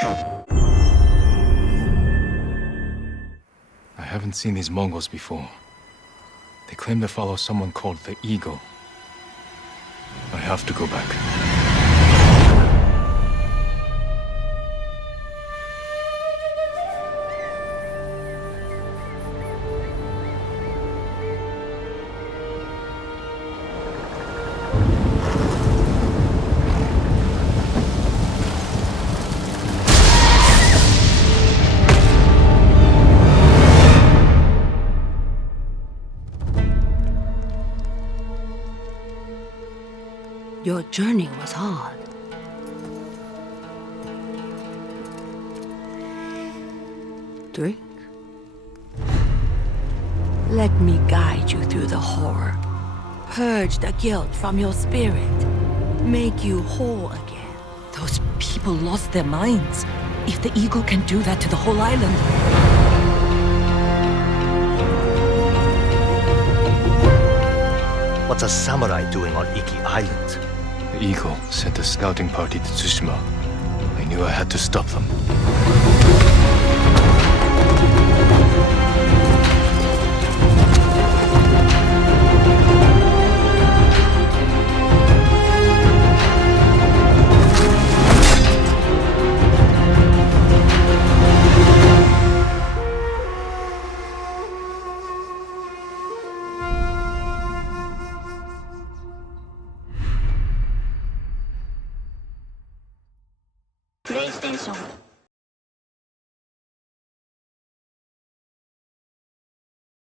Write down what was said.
I haven't seen these Mongols before. They claim to follow someone called the Eagle. I have to go back. Your journey was hard. Drink. Let me guide you through the horror. Purge the guilt from your spirit. Make you whole again. Those people lost their minds. If the eagle can do that to the whole island. What's a samurai doing on Iki Island? Eagle sent a scouting party to Tsushima. I knew I had to stop them. プレイステーション